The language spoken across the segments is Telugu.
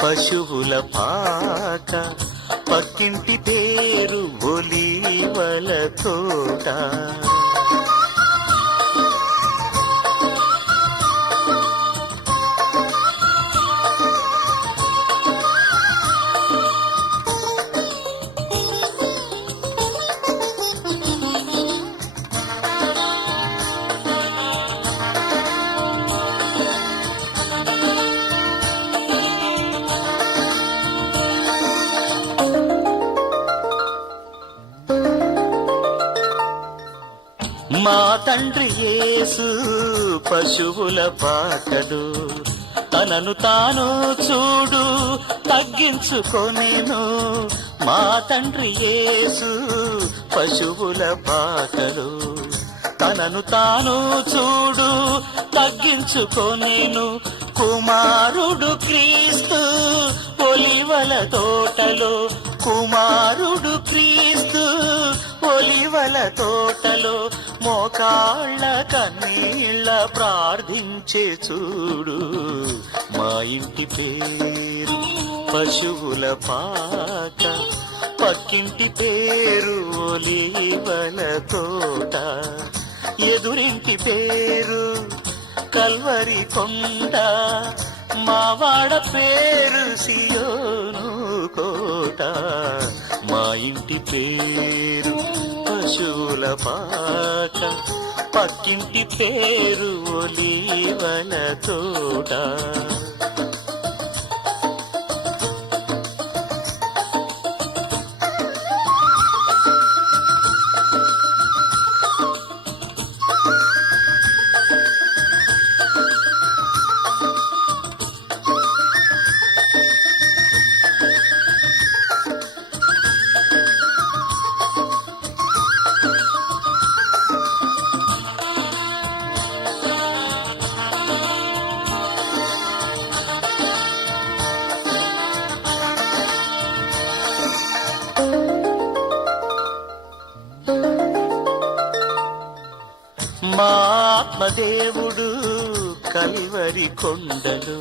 పశువుల పాక పక్కింటి పేరు ఒలీవల తోట మా తండ్రి యేసు పశువుల పాటడు తనను తాను చూడు తగ్గించుకొనేను మా తండ్రి యేసు పశువుల పాటలు తనను తాను చూడు తగ్గించుకొనేను కుమారుడు క్రీస్తు ఒలివల తోటలో కుమారుడు క్రీస్తు ఒలివల తోటలో మోకాళ్ళ కన్నీళ్ళ ప్రార్థించే చూడు మా ఇంటి పేరు పశువుల పాక పక్కింటి పేరు ఒలీవల తోట ఎదురింటి పేరు కల్వరి కొండ మావాడ పేరు సియోను కోట మా ఇంటి పేరు పశువుల పాట పక్కింటి పేరు ఒలీవల తోడా మాత్మదేవుడు కలివరి కొండలు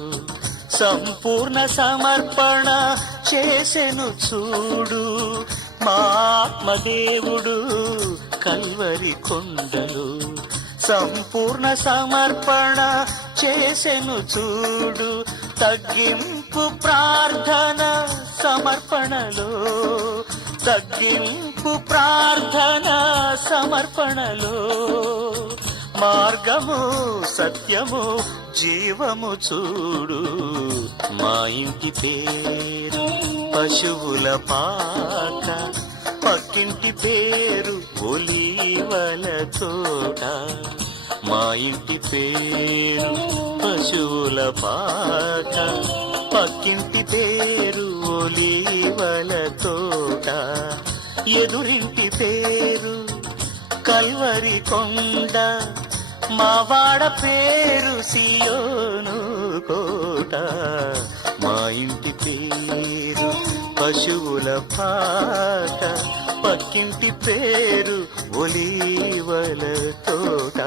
సంపూర్ణ సమర్పణ చేసెను చూడు మాత్మదేవుడు కలివరి కల్వరి కొండలు సంపూర్ణ సమర్పణ చేసెను చూడు తగ్గింపు ప్రార్థన సమర్పణలో తగ్గింపు ప్రార్థన సమర్పణలో మార్గము సత్యము జీవము చూడు మా ఇంటి పేరు పశువుల పాక పక్కింటి పేరు ఒలీవల తోట మా ఇంటి పేరు పశువుల పాక పక్కింటి పేరు ఒలీవల తోట ఎదురింటి పేరు కల్వరి కొండ మావాడ పేరు సియోను కోట మా ఇంటి పేరు పశువుల పాట పక్కింటి పేరు ఒలీవల తోట